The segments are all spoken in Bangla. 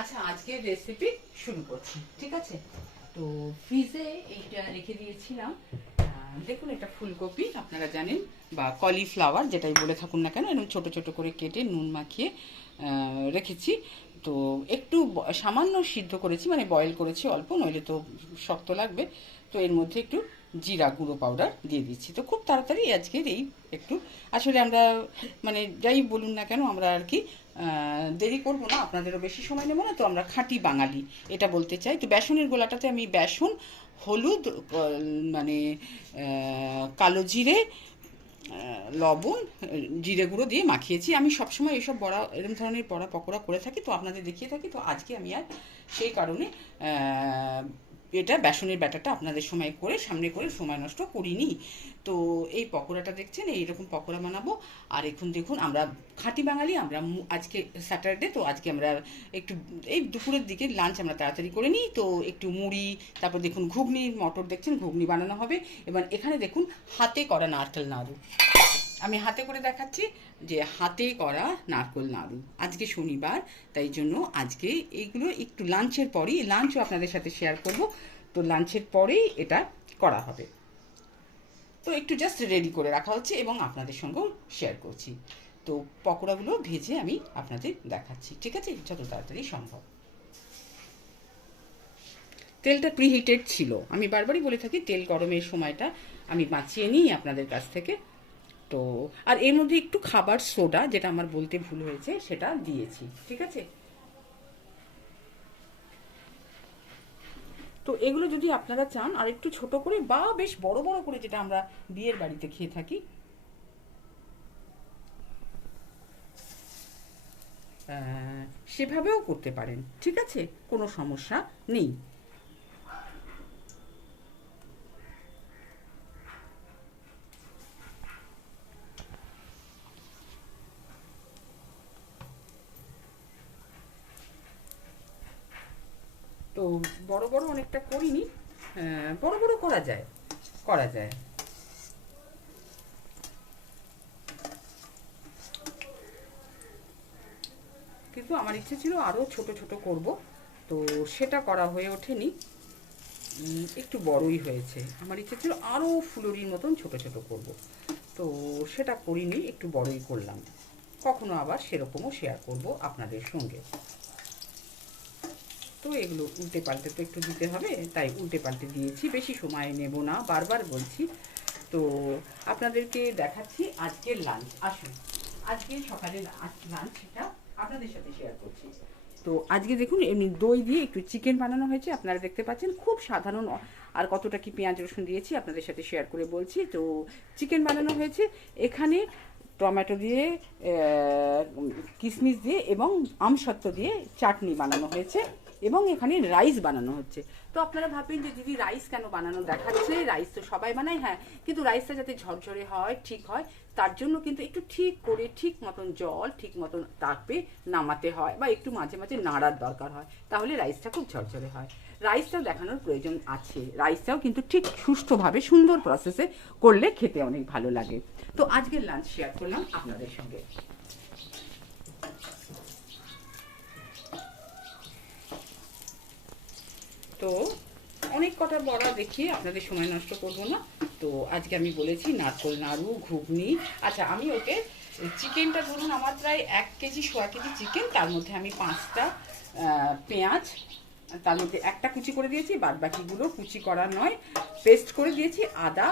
আচ্ছা, আজকের রেসিপি শুরু করছি, ঠিক আছে? তো ফ্রিজে এইটা রেখে দিয়েছিলাম। দেখুন, এটা ফুলকপি, আপনারা জানেন, বা কলিফ্লাওয়ার যেটাই বলে থাকুন না কেন, এরকম ছোটো ছোটো করে কেটে নুন মাখিয়ে রেখেছি। তো একটু সামান্য সিদ্ধ করেছি, মানে বয়েল করেছি অল্প, নইলে তো শক্ত লাগবে। তো এর মধ্যে একটু জিরা গুঁড়ো পাউডার দিয়ে দিচ্ছি। তো খুব তাড়াতাড়ি আজকের এই একটু, আসলে আমরা মানে যাই বলুন না কেন, আমরা আর কি দেরি করব না, আপনাদেরও বেশি সময় নেব না, তো আমরা খাঁটি বাঙালি এটা বলতে চাই। তো বেসনের গোলাটাতে আমি বেসন, হলুদ, মানে কালো জিরে, লবণ, জিরে গুঁড়ো দিয়ে মাখিয়েছি। আমি সবসময় এইসব বড়া, এরকম ধরনের বড়া পকোড়া করে থাকি, তো আপনাদের দেখিয়ে থাকি। তো আজকে আমি আর সেই কারণে এটা বেসনের ব্যাটারটা আপনাদের সময় করে সামনে করে সময় নষ্ট করিনি। তো এই পকোড়াটা দেখছেন, এইরকম পকোড়া বানাবো। আর এখন দেখুন, আমরা খাঁটি বাঙালি, আমরা আজকে স্যাটারডে, তো আজকে আমরা একটু এই দুপুরের দিকে লাঞ্চ আমরা তাড়াতাড়ি করে নিই। তো একটু মুড়ি, তারপর দেখুন ঘুগনি, মটর দেখছেন ঘুগনি বানানো হবে। এবার এখানে দেখুন হাতে করা নারকেল নাড়ু, আমি হাতে করে দেখাচ্ছি যে হাতে করা নারকেল নাড়ু। আজকে শনিবার, তাই জন্য আজকে এইগুলো একটু লাঞ্চের পরেই, লাঞ্চও আপনাদের সাথে শেয়ার করব। তো লাঞ্চের পরেই এটা করা হবে, তো একটু জাস্ট রেডি করে রাখা হচ্ছে এবং আপনাদের সঙ্গেও শেয়ার করছি। তো পকোড়াগুলো ভেজে আমি আপনাদের দেখাচ্ছি, ঠিক আছে, যত তাড়াতাড়ি সম্ভব। তেলটা প্রিহিটেড ছিল, আমি বারবারই বলে থাকি তেল গরমের সময়টা আমি বাঁচিয়ে নিই আপনাদের কাছ থেকে। তো আর এর মধ্যে একটু খাবার সোডা, যেটা আমার বলতে ভুল হয়েছে, সেটা দিয়েছি, ঠিক আছে। তো এগুলো যদি আপনারা চান আর একটু ছোট করে বা বেশ বড় বড় করে, যেটা আমরা বিয়ের বাড়িতে খেয়ে থাকি, সেভাবেও করতে পারেন, ঠিক আছে, কোনো সমস্যা নেই। তো বড় বড় অনেকটা করিনি, বড় বড় করা যায়, করা যায়। কিন্তু আমার ইচ্ছে ছিল আরও ছোট ছোট করব, তো সেটা করা হয়ে ওঠেনি। একটু বড়ই হয়েছে, আমার ইচ্ছে ছিল আরও ফুলুরির মতন ছোট ছোট করব, তো সেটা করিনি, একটু বড়ই করলাম। কখনো আবার সেরকমও শেয়ার করব আপনাদের সঙ্গে। তো এগুলো উল্টে পাল্টে তো একটু দিতে হবে, তাই উল্টে পাল্টে দিয়েছি, বেশি সময় নেব না, বারবার বলছি। তো আপনাদেরকে দেখাচ্ছি আজকের লাঞ্চ। আসুন, আজকে সকালে লাঞ্চটা আপনাদের সাথে শেয়ার করছি। তো আজকে দেখুন, এমনি দই দিয়ে একটু চিকেন বানানো হয়েছে, আপনারা দেখতে পাচ্ছেন, খুব সাধারণ। আর কতটা কি পেঁয়াজ রসুন দিয়েছি আপনাদের সাথে শেয়ার করে বলছি। তো চিকেন বানানো হয়েছে, এখানে টমেটো দিয়ে, কিশমিশ দিয়ে এবং আমসত্ত্ব দিয়ে চাটনি বানানো হয়েছে, এবং এখানে রাইস বানানো হচ্ছে। তো আপনারা ভাববেন যে দিদি রাইস কেন বানানো দেখাচ্ছে, রাইস তো সবাই বানায়, হ্যাঁ, কিন্তু রাইসটা যাতে ঝরঝরে হয়, ঠিক হয়, তার জন্য কিন্তু একটু ঠিক করে ঠিক মতন জল ঠিক মতন তাপে নামাতে হয়, বা একটু মাঝে মাঝে নাড়ার দরকার হয়, তাহলে রাইসটা খুব ঝরঝরে হয়। রাইসটাও দেখানোর প্রয়োজন আছে, রাইসটাও কিন্তু ঠিক সুষ্ঠুভাবে সুন্দর প্রসেসে করলে খেতে অনেক ভালো লাগে। তো আজকের লাঞ্চ শেয়ার করলাম আপনাদের সঙ্গে। তো অনেক কটা বড়া দেখিয়ে আপনাদের সময় নষ্ট করব না। তো আজকে আমি বলেছি নারকোল নাড়ু, ঘুগনি। আচ্ছা, আমি ওকে চিকেনটা ধরুন আমার প্রায় 1 কেজি, সোয়া কেজি চিকেন, তার মধ্যে আমি 5টা পেঁয়াজ, তার মধ্যে একটা কুচি করে দিয়েছি, বাদ বাকিগুলো কুচি করা নয়, পেস্ট করে দিয়েছি। আদা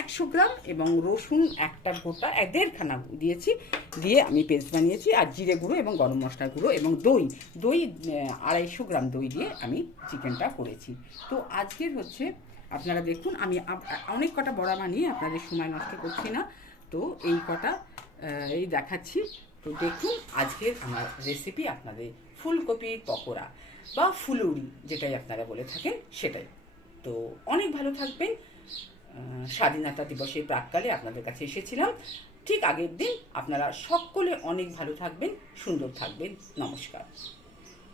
100 গ্রাম এবং রসুন একটা গোটা, 1.5খানা দিয়েছি, দিয়ে আমি পেস্ট বানিয়েছি। আর জিরে গুঁড়ো এবং গরম মশলা গুঁড়ো এবং দই, 250 গ্রাম দই দিয়ে আমি চিকেনটা করেছি। তো আজকের হচ্ছে, আপনারা দেখুন, আমি অনেক কটা বড়া বানিয়ে আপনাদের সময় নষ্ট করছি না, তো এই কটা এই দেখাচ্ছি। তো দেখুন আজকের আমার রেসিপি আপনাদের ফুলকপির পকোড়া বা ফুলুরি, যেটাই আপনারা বলে থাকেন সেটাই। তো অনেক ভালো থাকবেন। স্বাধীনতা দিবসের প্রাক্কালে আপনাদের কাছে এসেছিলাম, ঠিক আগের দিন। আপনারা সকলে অনেক ভালো থাকবেন, সুন্দর থাকবেন। নমস্কার।